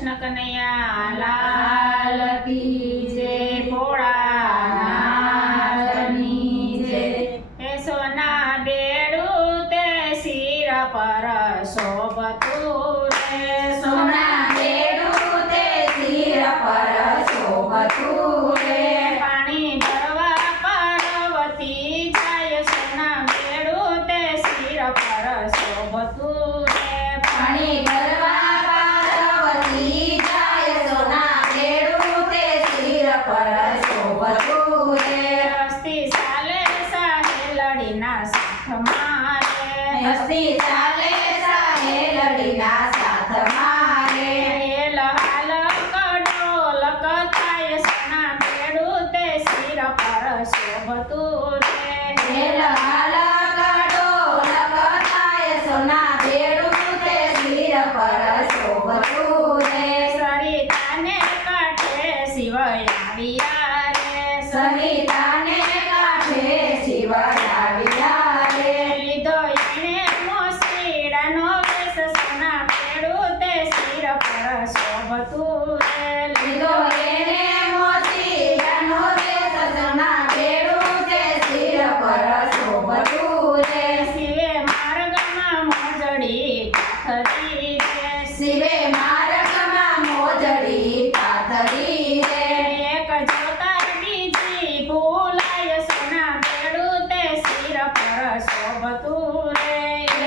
કૃષ્ણ કનૈયા લાલ કી જય, ભોળાનાથની જય। હે સોના બેડું તે શિર પર શોભતું રે, સોના બેડું તે શિર પર શોભતું રે। પાણી ભરવા પાર્વતી જાય, સોના બેડું તે શિર પર શોભતું રે। પાણી ભરવા પાર્વતી જાય, સોના બેડું તે શિર પર શોભતું રે। હસ્તી ચાલે સાહેલડીના સાથ મારે, હસ્તી ચાલે સાહેલડીના સાથ મારે। હેલ હાલ કડોલક થાય, સોના બેડું તે શિર પર શોભતું રે। હેલ હાલ કડોલક થાય, સોના બેડું તે શિર પર શોભતું રે। સરિતાને કાંઠે શિવ આવ્યા રે, સરિતાને કાંઠે શિવ આવ્યા રે। લીધો એણે મોસીડાનો વેશ, સોના બેડું તે શિર પર શોભતું રે। લીધો એણે મોતીડાનો વેશ, સોના બેડું તે શિર પર શોભતું રે। શિવે માર્ગમાં મોજડી પાથરી રે, શિવે માર્ગમાં મોજડી પાથરી રે। એક જોતા બીજી ભૂલાય, સોના બેડું તે શિર પર શોભતું રે।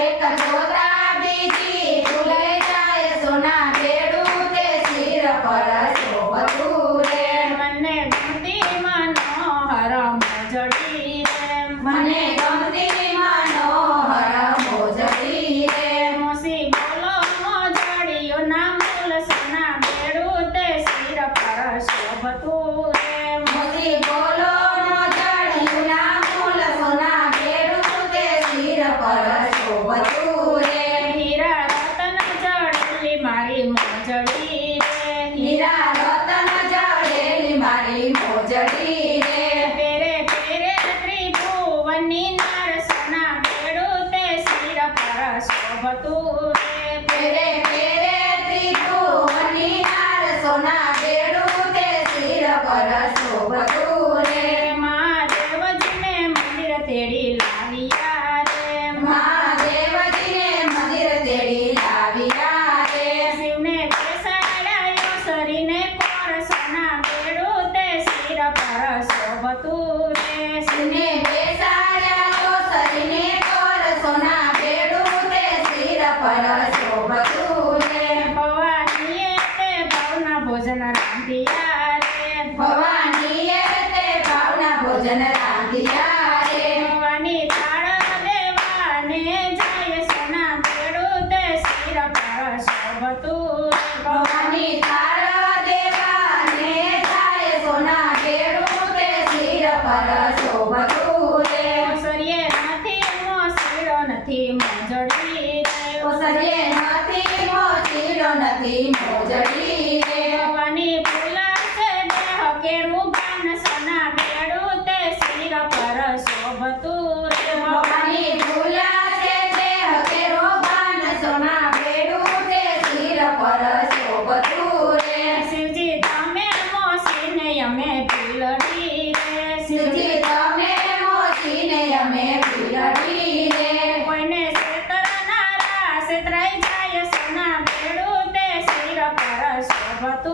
એક જોતા બીજી ભૂલાઈ જાય, સોના બેડું તે શિર પર શોભતું રે। મને ગમતી મનોહર મોજડી રે, મને ગમતી મનોહર મોજડી રે। મોસી બોલો મોજડીઓના મૂલ, સોના બેડું તે શિર પર શોભતું રે। મોતી બોલો મોજડીના મૂલ, સોના બેડું તે શિર પર શોભતું રે। હીરા રતન જડેલી મારી મોજડી રે, હીરા રતન જડેલી મારી મોજડી રે। પેરે પેરે ત્રિભુવનની નાર, સોના બેડું તે શિર પર શોભતું રે। પેરે પેરે ત્રિભુવનની નાર, સોના બેડું તે શિર પર શોભતું રે। મહાદેવજીને મંદિર તેડી લાવ્યા રે, મહાદેવજીને મંદિર તેડી લાવ્યા રે। શિવને બેસાડાયો શરીને કોર, સોના બેડું તે શિર પર શોભતું રે। શિવને બેસાડ્યા તો શરીને કોર, સોના બેડું તે શિર પર શોભતું રે। ભવાનીએ તે ભાવના ભોજન રાંધ્યા રે, ભવાનીએ તે ભાવના ભોજન રાંધ્યા રે। ભવાની થાળ દેવાને જાય, સોના બેડું તે શિર પર શોભતું રે। ભવાની થાળ દેવાને જાય, સોના બેડું તે શિર પર શોભતું રે। ઓસરીએ નથી મોસીડો નથી મોજડી રે, ઓસરીએ નથી મોતીડો નથી મોજડી રે। ભવાની ફૂલાશે દેહ કેરું ભાન, સોના બેડું તે શિર પર શોભતું રે। ભવાની ફૂલાશે દેહ કેરો ભાન, સોના બેડું તે શિર પર શોભતું રે। શિવજી તમે મોસીને અમે પીલડી રે, શિવજી તમે મોતીને અમે પીલડી રે। કોઈને છેતરનારા છેતરાઈ જાય, સોના બેડું તે શિર પર શોભતું